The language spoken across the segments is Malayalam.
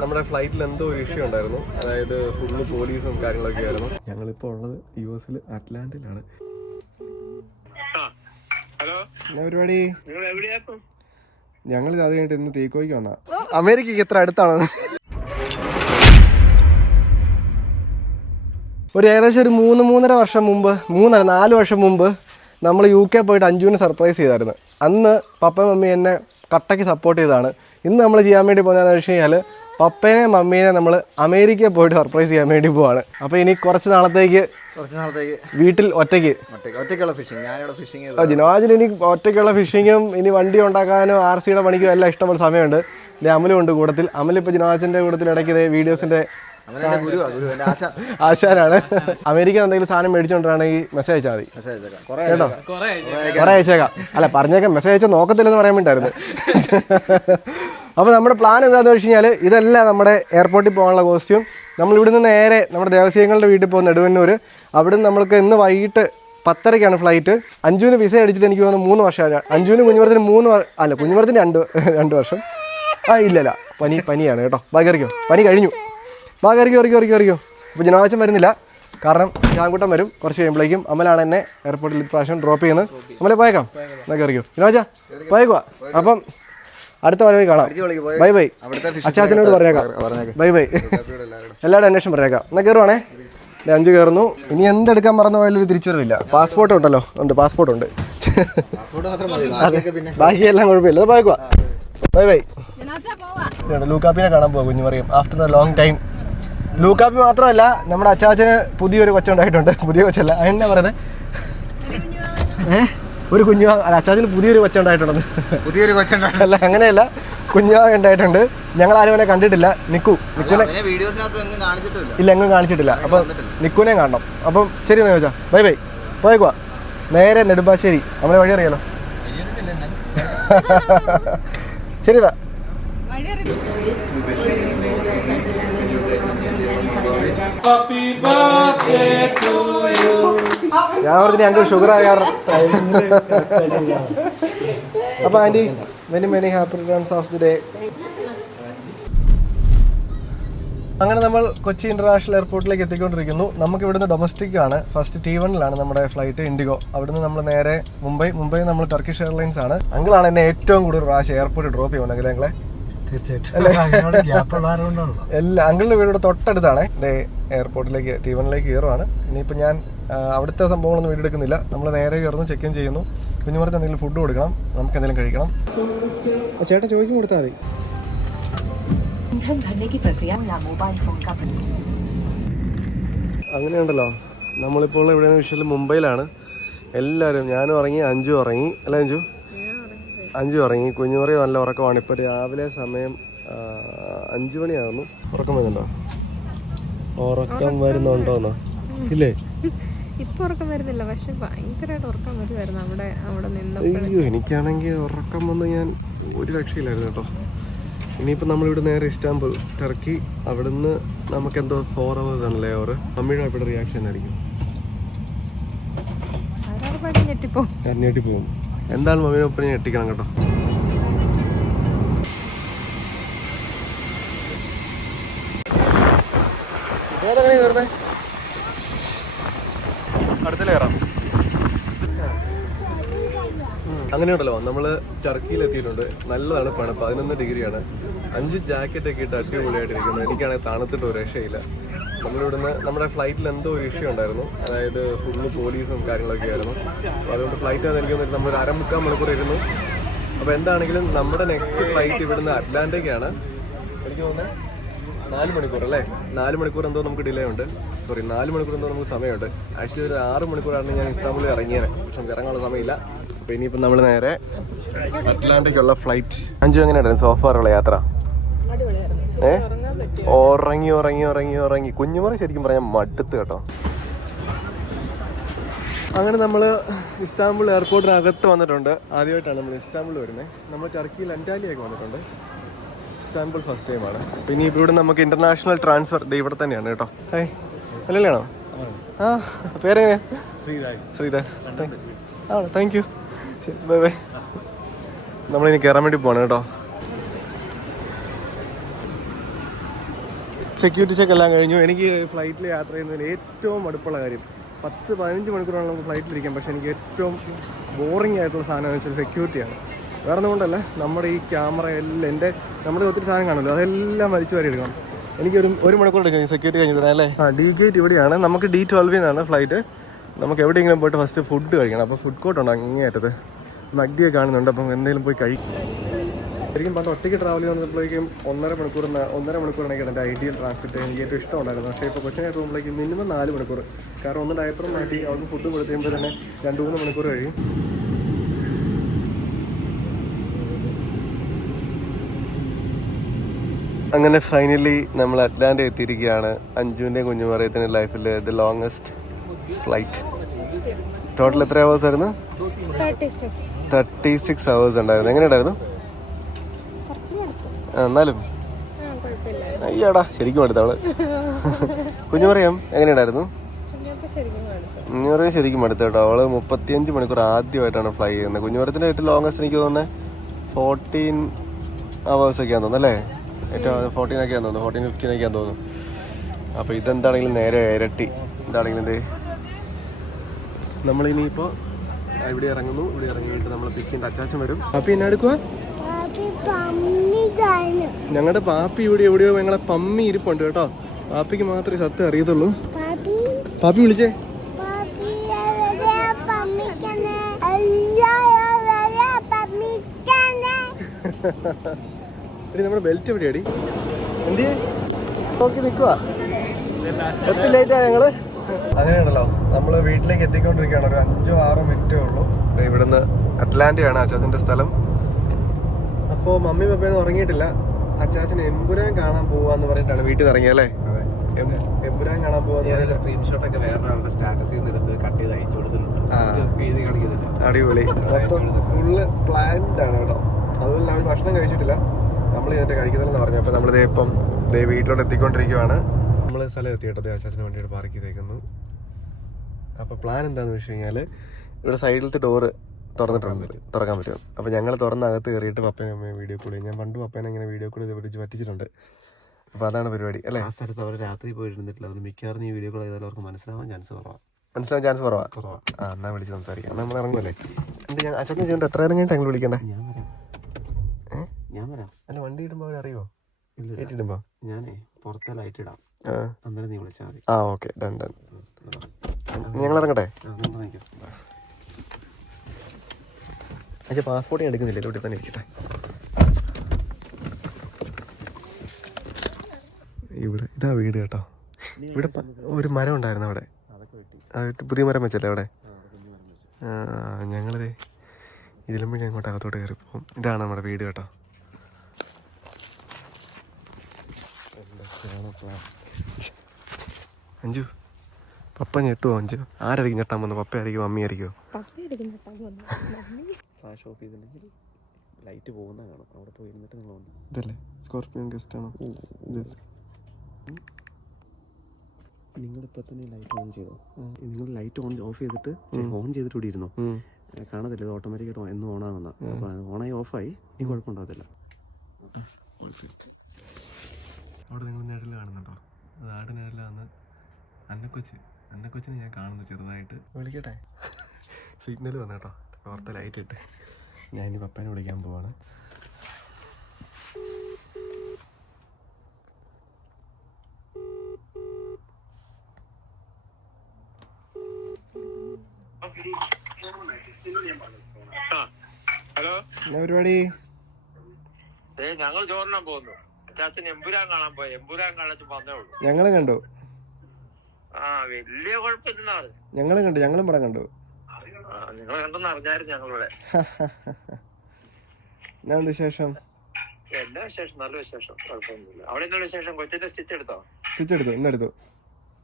നമ്മുടെ ഫ്ലൈറ്റിൽ എന്തോ ഒരു ഇഷ്യൂ ഉണ്ടായിരുന്നു. അതായത് ഫുള്ള് പോലീസും കാര്യങ്ങളൊക്കെ ആയിരുന്നു. ഞങ്ങളിപ്പോ ഉള്ളത് യു എസിൽ അറ്റ്ലാന്റിലാണ് ഹലോ? എന്നാ പരിപാടി? ഞങ്ങൾ ഇത് അത് കഴിഞ്ഞിട്ട് ഇന്ന് തേക്കോയ്ക്ക് വന്ന. അമേരിക്കക്ക് എത്ര അടുത്താണ്? ഒരു ഏകദേശം ഒരു മൂന്ന് മൂന്നര വർഷം മുമ്പ് മൂന്നര നാല് വർഷം മുമ്പ് നമ്മൾ യു കെ പോയിട്ട് അഞ്ജുവിനെ സർപ്രൈസ് ചെയ്തായിരുന്നു. അന്ന് പപ്പ മമ്മി എന്നെ കട്ടയ്ക്ക് സപ്പോർട്ട് ചെയ്തതാണ്. ഇന്ന് നമ്മൾ ചെയ്യാൻ വേണ്ടി പോകുന്നതെന്ന് വെച്ച് കഴിഞ്ഞാൽ പപ്പേനെ മമ്മീനെ നമ്മൾ അമേരിക്കയിൽ പോയിട്ട് സർപ്രൈസ് ചെയ്യാൻ വേണ്ടി പോവാണ്. അപ്പോൾ ഇനി കുറച്ച് നാളത്തേക്ക് കുറച്ച് നാളത്തേക്ക് വീട്ടിൽ ഒറ്റയ്ക്ക്. ഒറ്റയ്ക്ക് ഒറ്റയ്ക്കുള്ള ഫിഷിംഗ് ഞാനിവിടെ ഫിഷിംഗ് ആ, ജിനോജിന് ഇനി ഒറ്റയ്ക്കുള്ള ഫിഷിങ്ങും ഇനി വണ്ടി ഉണ്ടാക്കാനും ആർ സിയുടെ പണിക്കും എല്ലാം ഇഷ്ടമുള്ള സമയമുണ്ട്. ഇനി അമലും ഉണ്ട് കൂട്ടത്തിൽ. അമൽ ഇപ്പോൾ ജിനോജിന്റെ കൂട്ടത്തിൽ ഇടയ്ക്ക് ഇതേ വീഡിയോസിന്റെ അവനെന്റെ ഗുരുവാ ഗുരു എന്റെ ആശ. ആശാനാണ്. അമേരിക്ക എന്തെങ്കിലും സാധനം മേടിച്ചോണ്ടാണെങ്കിൽ മെസ്സേജ് അയച്ചാൽ മതി. കേട്ടോ? കുറെ അയച്ചേക്കാം. അല്ല പറഞ്ഞേക്കാം മെസ്സേജ് അയച്ചാൽ നോക്കത്തില്ലെന്ന് പറയാൻ വേണ്ടിയിട്ടായിരുന്നു അപ്പോൾ നമ്മുടെ പ്ലാൻ എന്താണെന്ന് വെച്ച് കഴിഞ്ഞാൽ ഇതല്ല നമ്മുടെ എയർപോർട്ടിൽ പോകാനുള്ള കോസ്റ്റ്യൂം നമ്മൾ ഇവിടുന്ന് നേരെ നമ്മുടെ ദേവസ്യങ്ങളുടെ വീട്ടിൽ പോകുന്ന നെടുവന്നൂർ അവിടുന്ന് നമ്മൾക്ക് ഇന്ന് വൈകിട്ട് പത്തരയ്ക്കാണ് ഫ്ലൈറ്റ് അഞ്ചുവിന് വിസ അടിച്ചിട്ട് എനിക്ക് തോന്നുന്നു മൂന്ന് വർഷമാണ് അഞ്ചുവിന് കുഞ്ഞുമരത്തിന് മൂന്ന് അല്ല കുഞ്ഞുമരത്തിന് രണ്ട് രണ്ട് വർഷം. ആ ഇല്ലല്ല. പനി പനിയാണ് കേട്ടോ. ബാഗറിക്കോ പനി കഴിഞ്ഞു. ബാഗറിക്കോ ഇറക്കി ഇറക്കി ഇറക്കിയോ അപ്പോൾ ജനാവശ്യം വരുന്നില്ല. കാരണം ഞാൻകൂട്ടം വരും. കുറച്ച് കഴിയുമ്പോഴേക്കും അമലാണ് എന്നെ എയർപോർട്ടിൽ പ്രാവശ്യം ഡ്രോപ്പ് ചെയ്യുന്നത്. അമലെ പോയേക്കാം. എന്നൊക്കെ അറിയോ ജനാവച്ച പോയേക്കുവാ. അപ്പം അടുത്ത വരവ് കാണാം. Bye bye. അച്ചാച്ചനോട് പറഞ്ഞേക്കാം. Bye bye. എല്ലാവരും അന്വേഷണം പറഞ്ഞേക്കാം. എന്നാ കയറുവാണേ ഞാൻ അഞ്ച് കയറുന്നു ഇനി എന്തെടുക്കാൻ മറന്നു പോയാലും ഒരു തിരിച്ചുവരവില്ല. പാസ്പോർട്ട് ഉണ്ടല്ലോ. ഉണ്ട് പാസ്പോർട്ട് ഉണ്ട്. പാസ്പോർട്ട് മാത്രം മതി. ബാക്കിയൊക്കെ പിന്നെ. ബാക്കിയെല്ലാം കുഴപ്പമില്ല. പോയേക്കുവാ ബൈ ബൈ. ലൂക്കാപ്പിനെ കാണാൻ പോകും കുഞ്ഞുമറിയും after a long time Lukappi മാത്രമല്ല നമ്മുടെ അച്ചാച്ചന് പുതിയൊരു കൊച്ചുണ്ടായിട്ടുണ്ട്. പുതിയ കൊച്ചല്ല. അതെന്നാ പറയുന്നത്? ഏ? ഒരു കുഞ്ഞു അല്ല അച്ചാച്ചന് പുതിയൊരു കൊച്ചുണ്ടായിട്ടുണ്ടെന്ന് പുതിയൊരു കൊച്ചുണ്ടായിട്ടല്ല അല്ല അങ്ങനെയല്ല. കുഞ്ഞാ ഉണ്ടായിട്ടുണ്ട്. ഞങ്ങൾ ആരും അവനെ കണ്ടിട്ടില്ല. നിക്കു നിക്കുനെ ഇല്ല എങ്ങും കാണിച്ചിട്ടില്ല. അപ്പം നിക്കുനെ കാണണം. അപ്പം ശരി എന്നാ ചോദിച്ചാ. Bye bye. പോയേക്കുവാ. നേരെ നെടുമ്പാശ്ശേരി. നമ്മളെ വഴി അറിയാലോ. ശരിതാ ഞാൻ പറഞ്ഞു ഞങ്ങൾക്ക് ഷുഗർ ആയ കാരണം. അപ്പൊ aunty many many happy returns of the day അങ്ങനെ നമ്മൾ കൊച്ചി ഇന്റർനാഷണൽ എയർപോർട്ടിലേക്ക് എത്തിക്കൊണ്ടിരിക്കുന്നു. നമുക്ക് ഇവിടുന്ന് ഡൊമസ്റ്റിക് ആണ്. ഫസ്റ്റ് ടി വണ്ണിലാണ് നമ്മുടെ ഫ്ലൈറ്റ് ഇൻഡിഗോ അവിടുന്ന് നമ്മൾ നേരെ മുംബൈ. മുംബൈ നമ്മൾ ടർക്കിഷ് എയർലൈൻസ് ആണ്. അങ്കിളാണ് എന്നെ ഏറ്റവും കൂടുതൽ പ്രാവശ്യം എയർപോർട്ടിൽ ഡ്രോപ്പ് ചെയ്യുന്നത് തീർച്ചയായിട്ടും. എല്ലാ അങ്കിളിന്റെ വീടിവിടെ തൊട്ടടുത്താണ്. എയർപോർട്ടിലേക്ക് തീവണിലേക്ക് കയറുവാണ്. ഇനിയിപ്പോൾ ഞാൻ അവിടുത്തെ സംഭവങ്ങളൊന്നും വീടെടുക്കുന്നില്ല. നമ്മൾ നേരെ കയറുന്നു ചെക്ക് ഇൻ ചെയ്യുന്നു. കുഞ്ഞുമറത്ത് എന്തെങ്കിലും ഫുഡ് കൊടുക്കണം നമുക്ക് എന്തെങ്കിലും കഴിക്കണം. ചേട്ടൻ ചോദിക്കും കൊടുത്താൽ മതി. അങ്ങനെയുണ്ടല്ലോ. നമ്മളിപ്പോൾ എവിടെയാണ് വിഷയത്തിൽ മുംബൈയിലാണ്. എല്ലാവരും ഞാനും ഉറങ്ങി അഞ്ചു ഉറങ്ങി. അല്ല അഞ്ചു? അഞ്ചു ഉറങ്ങി. കുഞ്ഞുമറി നല്ല ഉറക്കമാണ്. ഇപ്പോൾ രാവിലെ സമയം അഞ്ചു മണിയാകുന്നു ഉറക്കം വരുന്നുണ്ടോ? ഉറക്കം വരുന്നുണ്ടോന്നോ? ഇല്ലേ? ഇപ്പൊ ഉറക്കം വരുന്നില്ല. പക്ഷെ ഭയങ്കരമായിട്ട് ഉറക്കം വരുമായിരുന്നു അവിടെ അവിടെ നിന്ന് അയ്യോ എനിക്കാണെങ്കിൽ ഉറക്കം വന്ന് ഞാൻ ഒരു രക്ഷയില്ലായിരുന്നു കേട്ടോ. ഇനിയിപ്പോൾ നമ്മളിവിടെ നേരെ ഇസ്താംബുൾ ടർക്കി. അവിടുന്ന് നമുക്കെന്തോ ഫോർ അവേഴ്സ് ആണല്ലേ ഓറ് മമ്മിയുടെ അവിടെ റിയാക്ഷൻ ആയിരിക്കും ആരാറുപാടി ഞെട്ടിപ്പോ കരഞ്ഞേട്ടി പോകും എന്താണ് മമ്മിനെ ഒപ്പം ഞെട്ടിക്കണം കേട്ടോ? കയറാം. അങ്ങനെയുണ്ടല്ലോ നമ്മൾ ടർക്കിയിൽ എത്തിയിട്ടുണ്ട് നല്ല തണുപ്പാണ് പതിനൊന്ന് ഡിഗ്രിയാണ്. അഞ്ച് ജാക്കറ്റ് ഒക്കെ ഇട്ട് അടിപൊളിയായിട്ടിരിക്കുന്നു. എനിക്കാണെങ്കിൽ തണുത്തിട്ട് ഒരു രക്ഷയില്ല. നമ്മളിവിടുന്ന് നമ്മുടെ ഫ്ലൈറ്റിൽ എന്തോ ഒരു ഇഷ്യൂ ഉണ്ടായിരുന്നു. അതായത് ഫുള്ള് പോലീസും കാര്യങ്ങളൊക്കെ ആയിരുന്നു. അപ്പോൾ അതുകൊണ്ട് ഫ്ലൈറ്റ് ആണെന്ന് എനിക്ക് തോന്നുന്നു നമ്മൾ ഒരു അരമുക്കാൽ മണിക്കൂർ ഇരുന്നു. അപ്പോൾ എന്താണെങ്കിലും നമ്മുടെ നെക്സ്റ്റ് ഫ്ലൈറ്റ് ഇവിടുന്ന് അറ്റ്ലാന്റയ്ക്കാണ് എനിക്ക് തോന്നുന്നത് നാല് മണിക്കൂർ അല്ലേ? നാല് മണിക്കൂർ എന്തോ നമുക്ക് ഡിലേ ഉണ്ട്. സോറി നാല് മണിക്കൂർ എന്തോ നമുക്ക് സമയമുണ്ട്. ആക്ച്വലി ഒരു ആറ് മണിക്കൂറാണ് ഞാൻ ഇസ്താംബുളിൽ ഇറങ്ങിയത്. പക്ഷെ നമുക്ക് ഇറങ്ങാനുള്ള സമയമില്ല. അപ്പോൾ ഇനിയിപ്പോൾ നമ്മൾ നേരെ അറ്റ്ലാന്റിക്കുള്ള ഫ്ലൈറ്റ് അഞ്ചു എങ്ങനെയായിരുന്നു സോഫാറുള്ള യാത്ര? ഏ? ഉറങ്ങി ഉറങ്ങി ഉറങ്ങി ഉറങ്ങി. കുഞ്ഞുമറി ശരിക്കും പറഞ്ഞാൽ മടുത്ത് കേട്ടോ. അങ്ങനെ നമ്മൾ ഇസ്താംബുൾ എയർപോർട്ടിനകത്ത് വന്നിട്ടുണ്ട്. ആദ്യമായിട്ടാണ് നമ്മൾ ഇസ്താംബുൾ വരുന്നത്. നമ്മൾ ടർക്കിയിൽ അന്റാലിയൊക്കെ വന്നിട്ടുണ്ട്. ഇസ്താംബുൾ ഫസ്റ്റ് ടൈമാണ് പിന്നെ ഇവിടെ നമുക്ക് ഇന്റർനാഷണൽ ട്രാൻസ്ഫർ ഇവിടെ തന്നെയാണ് കേട്ടോ. അല്ലല്ലേണോ ആ പേരെങ്ങനെ? ശ്രീരാജ് ആണോ? താങ്ക് യു ശരി ബൈ ബൈ. നമ്മളിനി കയറാൻ വേണ്ടി പോവാണ് കേട്ടോ. സെക്യൂരിറ്റി ചെക്ക് എല്ലാം കഴിഞ്ഞു. എനിക്ക് ഫ്ലൈറ്റിൽ യാത്ര ചെയ്യുന്നതിൽ ഏറ്റവും അടുപ്പുള്ള കാര്യം പത്ത് പതിനഞ്ച് മണിക്കൂറാണ് നമുക്ക് ഫ്ലൈറ്റിൽ ഇരിക്കാം. പക്ഷേ എനിക്ക് ഏറ്റവും ബോറിംഗ് ആയിട്ടുള്ള സാധനം എന്ന് വെച്ചാൽ സെക്യൂരിറ്റിയാണ് വേറെ കൊണ്ടല്ല നമ്മുടെ ഈ ക്യാമറ എല്ലാം എന്റെ നമ്മുടെ ഒത്തിരി സാധനം കാണുമല്ലോ അതെല്ലാം വലിച്ചു വരെ എടുക്കണം. എനിക്ക് ഒരു ഒരു മണിക്കൂർ എടുക്കും സെക്യൂരിറ്റി കഴിഞ്ഞിട്ട് അല്ലേ? ആ ഡി ഗേറ്റ് ഇവിടെയാണ്. നമുക്ക് ഡി ട്വൽവിൽ നിന്നാണ് ഫ്ലൈറ്റ് നമുക്ക് എവിടെയെങ്കിലും പോയിട്ട് ഫസ്റ്റ് ഫുഡ് കഴിക്കണം. അപ്പോൾ ഫുഡ് കോർട്ട് ഉണ്ട് അങ്ങേയറ്റത്ത്? മഗ്ഡിയെ കാണുന്നുണ്ട് അപ്പം എന്തെങ്കിലും പോയി കഴിക്കും ശരിക്കും പണ്ട് ഒറ്റയ്ക്ക് ട്രാവൽ ചെയ്യുമ്പോഴേക്കും ഒന്നര മണിക്കൂർ ഒന്നര മണിക്കൂറാണെങ്കിൽ എന്റെ ഐഡിയൽ ട്രാൻസിറ്റ് എനിക്ക് ഏറ്റവും ഇഷ്ടമുണ്ടായിരുന്നു. പക്ഷേ ഇപ്പോൾ കൊച്ചിനായിട്ട് പോകുമ്പോഴേക്കും മിനിമം നാല് മണിക്കൂർ. കാരണം ഒന്ന് ഡയപ്പറും മാറ്റി അവർക്ക് ഫുഡ് കൊടുത്തുമ്പോൾ തന്നെ രണ്ട് മൂന്ന് മണിക്കൂർ കഴിയും. അങ്ങനെ ഫൈനലി നമ്മൾ അറ്റ്ലാന്റ എത്തിയിരിക്കുകയാണ്. അഞ്ജുവിന്റെയും കുഞ്ഞുമറിയത്തിന്റെ ലൈഫിൽ ദ ലോങ്സ്റ്റ് ഫ്ലൈറ്റ് ടോട്ടൽ എത്ര അവേഴ്സ് ആയിരുന്നു? തേർട്ടി സിക്സ് അവേഴ്സ് ഉണ്ടായിരുന്നു. എങ്ങനെയുണ്ടായിരുന്നു ആ, എന്നാലും. അയ്യടാ ശരിക്കും എടുത്ത അവൾ കുഞ്ഞുമറിയാം എങ്ങനെയുണ്ടായിരുന്നു കുഞ്ഞുമറിയം ശരിക്കും എടുത്തു കേട്ടോ. അവൾ മുപ്പത്തിയഞ്ച് മണിക്കൂർ ആദ്യമായിട്ടാണ് ഫ്ലൈ ചെയ്യുന്നത്. കുഞ്ഞുമരത്തിന്റെ ഏറ്റവും ലോങ്സ്റ്റ് എനിക്ക് തോന്നുന്നത് ഫോർട്ടീൻ അവേഴ്സ് ഒക്കെ തോന്നുന്നത് അല്ലേ? ഏറ്റവും ഫോർട്ടീൻ ഒക്കെയാന്ന് തോന്നുന്നു. ഫോർട്ടീൻ ഫിഫ്റ്റീൻ ഒക്കെയാന്ന് തോന്നുന്നു. അപ്പോൾ ഇതെന്താണെങ്കിലും നേരെ ഇരട്ടി. എന്താണെങ്കിലും എന്ത് നമ്മളിനിയിപ്പോൾ ഇവിടെ ഇറങ്ങുന്നു. ഇവിടെ ഇറങ്ങിയിട്ട് നമ്മൾ പിക്കിന്റെ അച്ചാച്ചൻ വരും. അപ്പം എന്നെ എടുക്കുക ഞങ്ങളുടെ പാപ്പി ഇവിടെ എവിടെയോ ഞങ്ങളെ പമ്മി ഇരിപ്പുണ്ട് കേട്ടോ. പാപ്പിക്ക് മാത്രമേ സത്യം അറിയത്തുള്ളൂ. പാപ്പി? വിളിച്ചേ. എടി നമ്മുടെ ബെൽറ്റ് എവിടെയാടി എന്ത് നോക്കി നിൽക്കുക. എത്തില്ലേറ്റാ ഞങ്ങൾ? അങ്ങനെയാണല്ലോ. നമ്മൾ വീട്ടിലേക്ക് എത്തിക്കൊണ്ടിരിക്കുകയാണ്. ഒരു അഞ്ചോ ആറോ മിനിറ്റേ ഉള്ളൂ. ദേ ഇവിടുന്ന് അറ്റ്ലാന്റയാണ് അച്ചാച്ചന്റെ സ്ഥലം. അപ്പോൾ മമ്മി പപ്പയൊന്നും ഉറങ്ങിയിട്ടില്ല. അച്ചാച്ചൻ എമ്പുരാൻ കാണാൻ പോവാന്ന് പറഞ്ഞിട്ടാണ് വീട്ടിൽ നിന്ന് ഇറങ്ങിയത് അല്ലേ? എമ്പുരാൻ കാണാൻ പോവാന്ന് സ്ക്രീൻഷോട്ട് ഒക്കെ വേറെ ആളുടെ സ്റ്റാറ്റസിൽ നിന്ന് എടുത്ത് കട്ട് ചെയ്ത് അയച്ചു കൊടുത്തിട്ടുണ്ട്. അടിപൊളി. ഫുള്ള് പ്ലാൻഡ് ആണ് കേട്ടോ. അതുപോലെ അവർ ഭക്ഷണം കഴിച്ചിട്ടില്ല. നമ്മൾ ഇതിന്റെ കഴിക്കുന്നില്ലെന്ന് പറഞ്ഞു അപ്പൊ നമ്മളിതേ ഇപ്പം ദേ വീട്ടിലോട്ട് എത്തിക്കൊണ്ടിരിക്കുവാണ്. നമ്മൾ സ്ഥലം എത്തി കേട്ടോ അച്ചാച്ചന് വണ്ടിയുടെ പാർക്ക് ചെയ്തേക്കുന്നു. അപ്പോൾ പ്ലാൻ എന്താണെന്ന് വെച്ച് കഴിഞ്ഞാൽ ഇവിടെ സൈഡിലത്തെ ഡോറ് തുറന്നിട്ടുണ്ട് തുറക്കാൻ പറ്റും. അപ്പോൾ ഞങ്ങൾ തുറന്ന് അകത്ത് കയറിയിട്ട് പപ്പേനെ അമ്മയും വീഡിയോ കൂടി ചെയ്യും. ഞാൻ പണ്ട് പപ്പേനെ ഇങ്ങനെ വീഡിയോ കൂടി ചെയ്ത് വിളിച്ച് പറ്റിച്ചിട്ടുണ്ട്. അപ്പൊ അതാണ് പരിപാടി അല്ലേ? ആ സ്ഥലത്ത് അവർ രാത്രി പോയിരുന്നിട്ടില്ല. അതുകൊണ്ട് മിക്കവാറും ഈ വീഡിയോ കോൾ ചെയ്താൽ അവർക്ക് മനസ്സിലാവാൻ ചാൻസ് കുറവാണ് മനസ്സിലാവാൻ ചാൻസ് കുറവാ? കുറവാ. ആ എന്നാ വിളിച്ച് സംസാരിക്കാം. നമ്മൾ ഇറങ്ങുമല്ലേ എന്താ ഞാൻ അച്ഛൻ ചെയ്യുന്നത് എത്ര നേരം കഴിഞ്ഞിട്ട് ഞങ്ങൾ വിളിക്കണ്ടേ? ഞാൻ വരാം. ഏ? ഞാൻ വരാം. അല്ല വണ്ടി ഇടുമ്പോൾ അവരറിയോ ഇല്ല കേട്ടിടുമ്പോ ഞാനേ പുറത്തെ ലൈറ്റ് ഇടാം. അന്നേരം നീ വിളിച്ചാൽ മതി. ആ ഓക്കെ. Done done. ഞങ്ങൾ ഇറങ്ങട്ടെ? അച്ഛാ പാസ്പോർട്ട് ഞാൻ എടുക്കുന്നില്ല. ഇവിടെ തന്നെ ഇരിക്കട്ടെ. ഇവിടെ ഇതാ വീട് കേട്ടോ. ഇവിടെ ഒരു മരം ഉണ്ടായിരുന്നു അവിടെ. അതൊക്കെ വെട്ടി. അത് പുതിയ മരം വെച്ചല്ലേ അവിടെ? ഞങ്ങളിതേ ഇതിലും ഞാൻ അങ്ങോട്ട് അകത്തോട്ട് കയറി പോകും ഇതാണ് നമ്മുടെ വീട് കേട്ടോ. അഞ്ചു പപ്പ ഞെട്ടുവോ അഞ്ചു ആരായിരിക്കും ഞെട്ടാൻ വന്നത് പപ്പയായിരിക്കും മമ്മിയായിരിക്കുമോ ഫ്ലാഷ് ഓഫ് ചെയ്തിട്ടുണ്ടെങ്കിൽ ലൈറ്റ് പോകുന്ന കാണും. അവിടെ പോയി ഇരുന്നിട്ട് നിങ്ങൾ വന്നു. ഇതല്ലേ? സ്കോർപ്പിയോൻ ഗസ്റ്റ് ആണോ. ഇത്. നിങ്ങളിപ്പോൾ തന്നെ ലൈറ്റ് ഓൺ ചെയ്തോ? നിങ്ങൾ ലൈറ്റ് ഓൺ ഓഫ് ചെയ്തിട്ട് ഓൺ ചെയ്തിട്ട് ഇവിടെ ഇരുന്നോ? കാണത്തില്ല. ഇത് ഓട്ടോമാറ്റിക്കായിട്ട് എന്നും ഓണാകുന്ന അപ്പോൾ ഓണായി ഓഫായി ഈ കുഴപ്പമുണ്ടാകത്തില്ല അവിടെ നിങ്ങൾ നിഴൽ കാണുന്നുണ്ടോ? അത് ആട് നിഴലാന്ന്? അന്നക്കൊച്ച്. അന്നക്കൊച്ചിനെ ഞാൻ കാണുന്നു ചെറുതായിട്ട്. വിളിക്കട്ടെ? സിഗ്നൽ വന്നു കേട്ടോ ഓർത്ത ലൈറ്റ് ഇട്ട്. ഞാൻ ഇനി പപ്പേനെ വിളിക്കാൻ പോവാണ്. ഹലോ? എന്നാ പരിപാടി? ഞങ്ങൾ ചോറിനാൻ പോകുന്നു. അച്ചാച്ചൻ എമ്പുരാൻ കാണാൻ പോയി. എമ്പുരാൻ വന്നേ ഉള്ളൂ. ഞങ്ങളും കണ്ടു. ആ വലിയ ഞങ്ങളും കണ്ടു. ഞങ്ങളും പടം കണ്ടു. നിങ്ങൾ കണ്ടെന്ന് അറിഞ്ഞായിരുന്നു ഞങ്ങളിവിടെ. വിശേഷം? എല്ലാ വിശേഷം? നല്ല വിശേഷം. കുഴപ്പമൊന്നുമില്ല. അവിടെ എന്നുള്ള വിശേഷം? കൊച്ചിന്റെ സ്റ്റിച്ച് എടുത്തോ? സ്റ്റിച്ച് എടുത്തു. ഇന്നെടുത്തു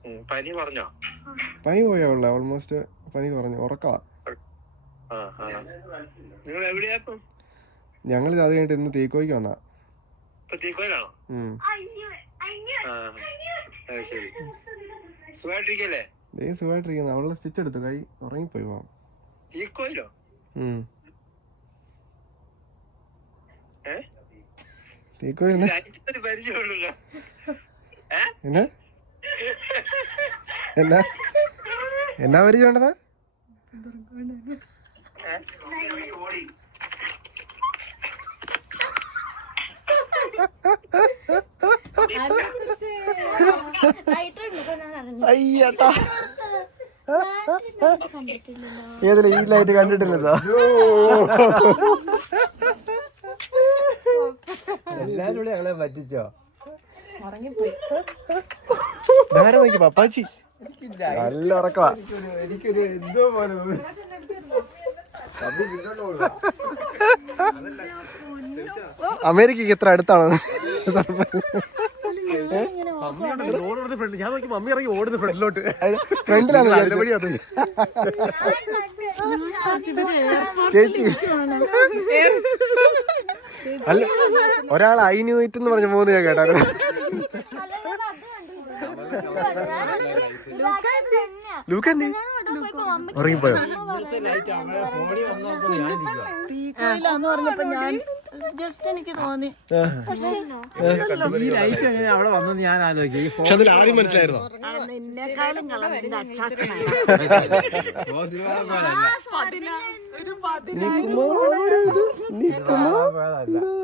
ഉം, പനി പറഞ്ഞോ പനി പോയാ ഉള്ള ഓൾമോസ്റ്റ് പനി കുറഞ്ഞു. ഉറക്കവാ. ആ നിങ്ങൾ എവിടെയാ ഞങ്ങൾ അത് കഴിഞ്ഞിട്ട് ഇന്ന് തീക്കോയ്ക്ക് വന്നാ. ഇപ്പൊ തീക്കോയിലാണോ ഉം. ആ. അത് ശരി. സുഖമായിട്ടിരിക്കല്ലേ? ദേ സുഖമായിട്ടിരിക്കുന്നു. അവളുടെ സ്റ്റിച്ച് എടുത്തു. കൈ ഉറങ്ങിപ്പോയി പോവാം എന്നാ? എന്നാ? എന്നാ പരിചയം വേണ്ടതാ അയ്യട്ടാ ഏതിലെ ഈ ലൈറ്റ് കണ്ടിട്ടില്ലല്ലോ? എല്ലാരും കൂടി ഞങ്ങളെ പറ്റിച്ചോ? നേരെ നോക്കി പപ്പാച്ചി. നല്ല ഉറക്കമാ എനിക്കൊരു എന്തോ പോലെ. അമേരിക്കക്ക് എത്ര അടുത്താണ്. ഞാൻ നോക്കി മമ്മി ഇറങ്ങി ഓടുന്നു ഫ്രണ്ടിലോട്ട് ഫ്രണ്ടിലാണ് ചേച്ചി. അല്ല ഒരാൾ ഐന്യൂറ്റ് എന്ന് പറഞ്ഞ പോകുന്ന ഞാൻ കേട്ടായിരുന്നു ലൂക്ക് എന്തി? ഉറങ്ങിപ്പോയോ? പറഞ്ഞപ്പോ ഞാൻ ജസ്റ്റ് എനിക്ക് തോന്നി. ഈ ലൈറ്റ് എങ്ങനെ അവിടെ വന്നു ഞാൻ ആലോചിക്കും ഈ പക്ഷെ അതിൽ ആദ്യം മനസ്സിലായിരുന്നോ? ആ, നിന്നെക്കാളും അച്ചാച്ചനാണ്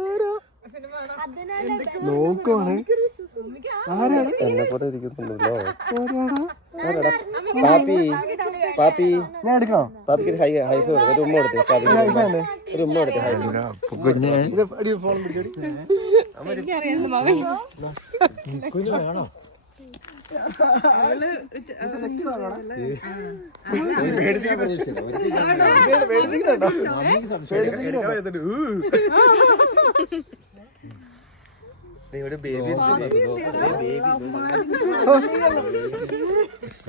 ഒരു നോക്കുവാണ്. ആരാണ്? എന്നെ പോലെ ഇരിക്കുന്നുണ്ടല്ലോ. പാപ്പി പാപ്പി. ഞാൻ എടുക്കണോ? പാപ്പിക്ക് ഹൈ ഹൈഫ് കൊടുത്തു? ഒരു ഉമ്മ കൊടുത്തു. പാപ്പിക്ക് ഒരു ഉമ്മ കൊടുത്തു. ഹൈഫ് ഫോൺ വേണോ?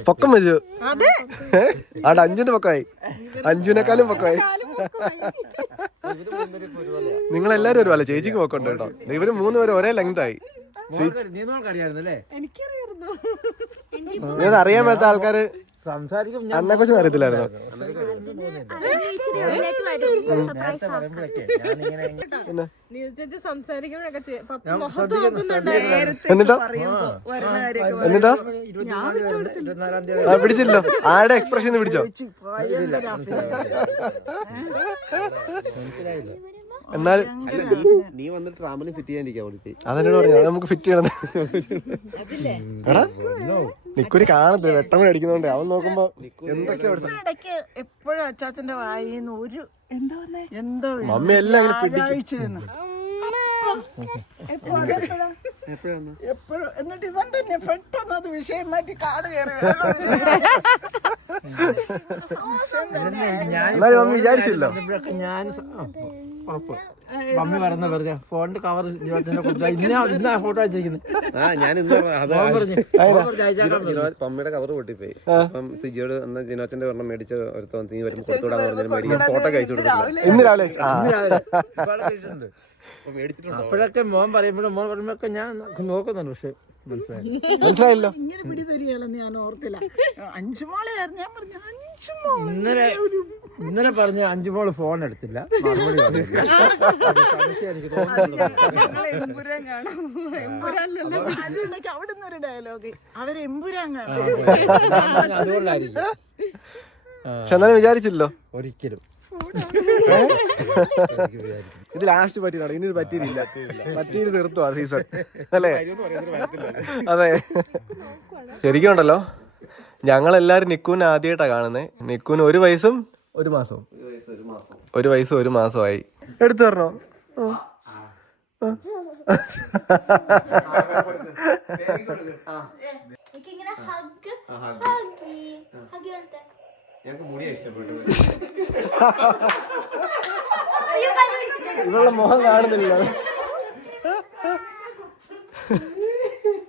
പൊക്കം വെച്ചു ആടെ അഞ്ചിന്റെ പൊക്കമായി. അഞ്ചിനേക്കാളും പൊക്കമായി. നിങ്ങൾ എല്ലാരും ഒരു അല്ല ചേച്ചിക്ക് പൊക്കമുണ്ട് കേട്ടോ. ഇവർ മൂന്ന് പേരും ഒരേ ലെങ്ത് ആയി. അറിയാൻ പറ്റാത്ത ആൾക്കാര് സംസാരിക്കും ഞാൻ അന്നെ കുറിച്ച് അറിയത്തില്ലായിരുന്നു സംസാരിക്കുമ്പോഴൊക്കെ എന്നിട്ടോ പിടിച്ചില്ലോ ആരുടെ എക്സ്പ്രഷൻ പിടിച്ചോ മനസ്സിലായില്ല എന്നാൽ നീ വന്നിട്ട് റാമിന് ഫിറ്റ് ചെയ്യാനിരിക്കാം ഓടിപ്പോയി അതെന്നോട് പറഞ്ഞു നമുക്ക് ഫിറ്റ് ചെയ്യണം. എടാ നിക്കുരി കാണത്തില്ല വെട്ടം കൂടെ അടിക്കുന്നോണ്ട് അവൻ നോക്കുമ്പോ ഇടയ്ക്ക് എപ്പോഴും അച്ചാച്ചന്റെ വായിന്ന് ഒരു എന്തോ എന്തോ മമ്മി എല്ലാം അങ്ങനെ പിടിക്കും ആഴ്ചയെന്ന് എപ്പോഴും? എന്നിട്ട് ഇവൻ തന്നെ പെട്ടെന്ന് അത് വിഷയം മാറ്റി കാട് കയറി വിചാരിച്ചില്ലോ. ഞാൻ മമ്മി പറയുന്ന വെറുതെ ഫോണിന്റെ കവർ ഇന്ന ഇന്ന ഫോട്ടോ അയച്ചിരിക്കുന്നത് പറഞ്ഞു പറഞ്ഞു പറഞ്ഞു. പമ്മയുടെ കവർ പൊട്ടിപ്പോയി. അപ്പം സിജിയോട് അന്ന് ജിനോച്ചന്റെ വെള്ളം മേടിച്ച് നീ വരുമ്പോൾ കൊടുത്തുവിടാന്ന് പറഞ്ഞാൽ മേടിക്കാൻ ഫോട്ടോ കഴിച്ചു കൊടുത്തില്ല ഇന്ന് രാവിലെ അപ്പോഴൊക്കെ മോൻ പറയുമ്പോഴും മോൻ പറയുമ്പോഴൊക്കെ ഞാൻ നോക്കുന്നുണ്ട് പക്ഷെ മനസ്സിലായി മനസ്സിലായല്ലോ. ഇങ്ങനെ പിടി തരികയാണെന്ന് ഞാൻ ഓർത്തില്ല. അഞ്ചു മോളെയായിരുന്നു. ഞാൻ പറഞ്ഞു അഞ്ചു മോളെ ഇന്നലെ ഇന്നലെ പറഞ്ഞ അഞ്ചു മോൾ ഫോൺ എടുത്തില്ല. മറുപടി പറഞ്ഞില്ല. ഒരു സംശയം എനിക്ക് ഡയലോഗ് അവർ എമ്പുരാൻ കാണാം. അതുകൊണ്ടായിരിക്കും. പക്ഷെ എന്നാലും വിചാരിച്ചില്ലോ ഒരിക്കലും. ഇത് ലാസ്റ്റ് പറ്റിയാണ് ഇനി ഒരു പറ്റിയില്ല പറ്റിയത് തീർത്തു ആ സീസൺ അല്ലേ? അതെ. ശരിക്കും ഉണ്ടല്ലോ ഞങ്ങൾ എല്ലാരും നിക്കൂന് ആദ്യമായിട്ടാ കാണുന്നേ. നിക്കൂന് ഒരു വയസ്സും ഒരു മാസവും. ഒരു വയസ്സും ഒരു മാസമായി എടുത്തു പറഞ്ഞോ എനിക്കിങ്ങനെ ഹഗ് ഹഗ് ഹഗ് ഞങ്ങൾക്ക് മുടിയാ പിടിച്ചിട്ട് ഇവളുടെ മുഖം കാണുന്നില്ല